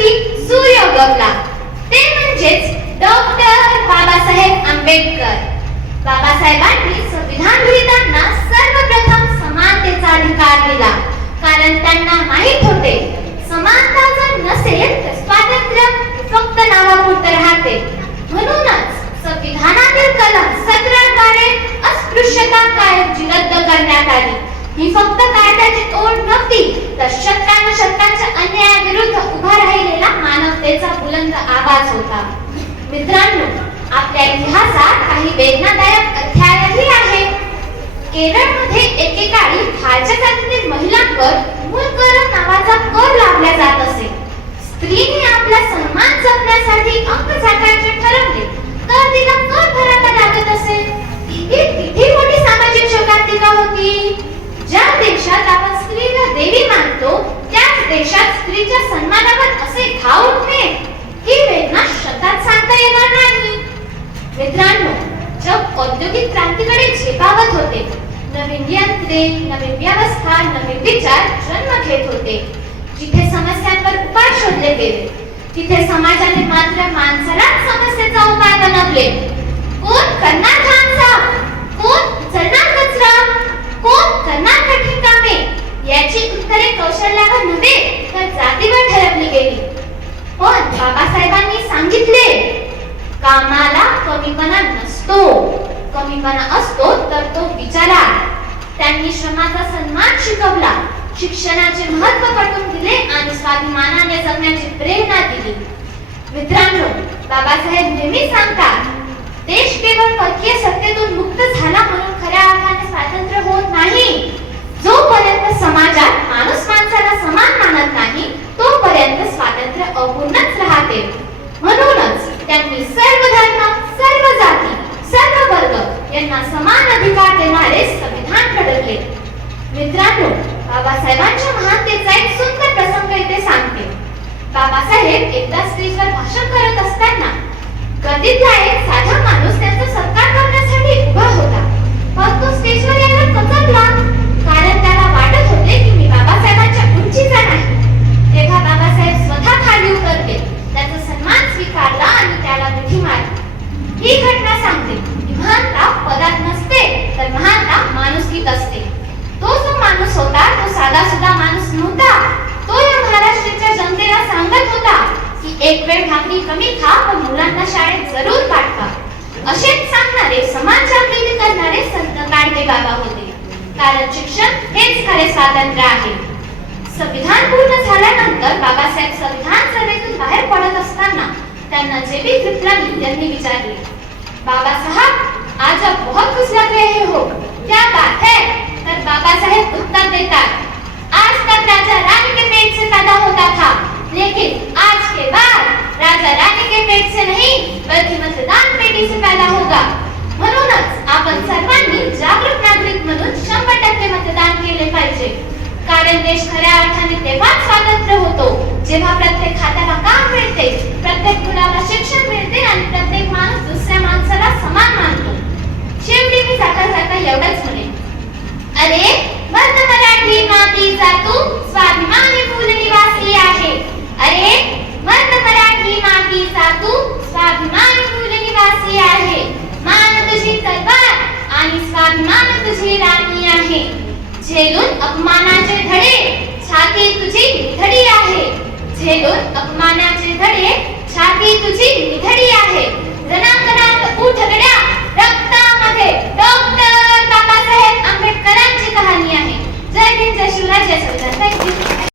दिवशी सूर्य उगवला, ते म्हणजेच डॉक्टर बाबासाहेब आंबेडकर. बाबासाहेबांनी संविधान लिहिताना सर्वप्रथम समानतेचा अधिकार दिला, कारण त्यांना माहित होते समानता जर नसेल तर स्वातंत्र्य फक्त नावापुरते राहते. म्हणूनच संविधानातील कलम 17 द्वारे अस्पृश्यता कायमची रद्द करण्यात आली. ही फक्त कायद्याची तोड नव्हती, तर शतकानुशतकांच्या अन्यायाविरुद्ध उभा राहिलेला मानवतेचा बुलंद आवाज होता. मित्रांनो, आपल्या इतिहासात काही वेदनादायक अध्यायही आहेत. केरळमध्ये एकेकाळी खालच्या जातीतील महिलांवर मूलकर नावाचा कर लावला जात असे. स्त्रीने आपला सन्मान जपण्यासाठी अंग झाकायचे ठरवले तर तिला कर भरावा लागत असे. ही किती मोठी सामाजिक शोकांतिका होती. ज्या देशात आपण स्त्रीला देवी मानतो, त्याच देशात स्त्रीच्या सन्मानावर असे घाव उठणे, ही वेदना शब्दात सांगता येणार नाही. मित्रांनो, जग औद्योगिक क्रांतीकडे झेपावत होते. नवीन यंत्रे, नवीन व्यवस्था, नवीन विचार जन्म घेत होते. जिथे समस्यांवर उपाय शोधले गेले, तिथे समाजाने मात्र माणसालाच समस्येचा उपाय बनवले. कोण करणार घाण साफ, कोण उचलणार कचरा, कोण करणार कठीण कामे, याची उत्तरे कौशल्यावर नव्हे तर जातीवर ठरवली गेली. पण बाबासाहेबांनी सांगितले, कामाला कमीपणा नसतो, कमीपणा असतो तर तो विचारात. त्यांनी श्रमाचा सन्मान शिकवला, शिक्षणाचे महत्त्व पटवून दिले आणि स्वाभिमानाने जगण्याची प्रेरणा दिली. मित्रांनो, बाबासाहेब नेहमी सांगतात, देश केवळ परकीय सत्तेतून मुक्त झाला म्हणून खऱ्या अर्थाने स्वातंत्र्य होत नाही. जोपर्यंत समाजात माणूस माणसाला समान मानत नाही, तोपर्यंत स्वातंत्र्य अपूर्णच राहते. म्हणूनच त्यांनी सर्व धर्म, सर्व जाती, सर्व वर्ग यांना समान अधिकार देणारे संविधान घडवले. मित्रांनो, बाबासाहेबांच्या महानतेचा एक सुंदर प्रसंग इथे सांगते. बाबासाहेब एकदा स्टेजवर भाषण करत असताना गर्दीतला एक साधा माणूस त्यांचा सत्कार करण्यासाठी उभा होता. पण तो स्टेजवर यायला कचरला, कारण त्याला वाटत होते की मी बाबासाहेबांच्या उंचीचा नाही. तेव्हा बाबासाहेब स्वतः खाली उतरले, त्याचा सन्मान स्वीकारला आणि त्याला मिठी मारली. ही घटना सांगते की महानता पदात नसते, तर महानता माणुसकीत असते. तो जो माणूस होता तो साधा सुद्धा माणूस नव्हता. तो या महाराष्ट्राच्या जनतेला सांगत होता की एक वेळ भाकरी कमी खा, पण मुलांना शाळेत जरूर पाठवा. असेच सांगणारे, समाज जागृती करणारे संत गाडगे बाबा होते. कारण शिक्षण हेच खरे स्वातंत्र्य आहे. संविधान पूर्ण झाल्यानंतर बाबासाहेब संविधान सभेतून बाहेर पडत असताना त्यांना जे.बी. कृपलानी यांनी विचारले, बाबा साहब, आज आप बहुत खुश लग रहे हो, क्या बात है? तर बाबासाहेब उत्तर देतात, आज तक राजा रानी के पेट से पैदा होता था, लेकिन आज के बाद राजा रानी के पेट से नहीं बल्कि मतदान पेटी से पैदा होगा. म्हणूनच आपण सर्वांनी जागरूक नागरिक म्हणून 100% मतदान केले पाहिजे. कारण देश खऱ्या अर्थाने तेव्हाच स्वातंत्र्य होतो जेव्हा प्रत्येक हाताला काम मिळते, प्रत्येक मुलाला शिक्षण मिळते आणि प्रत्येक माणूस दुसऱ्या माणसाला समान मानतो. शेवटी मी जाता जाता एवढंच म्हणेन, अरे मर्द मराठी मातीचा तू स्वाभिमानी मूल निवासी आहे. अरे मर्द मराठी मातीचा तू स्वाभिमानी मूल निवासी आहे. मान तुझी तलवार आणि स्वाभिमान तुझी राणी आहे. झेलून अपमानाचे धडे छाती तुझी निधडी आहे. झेलून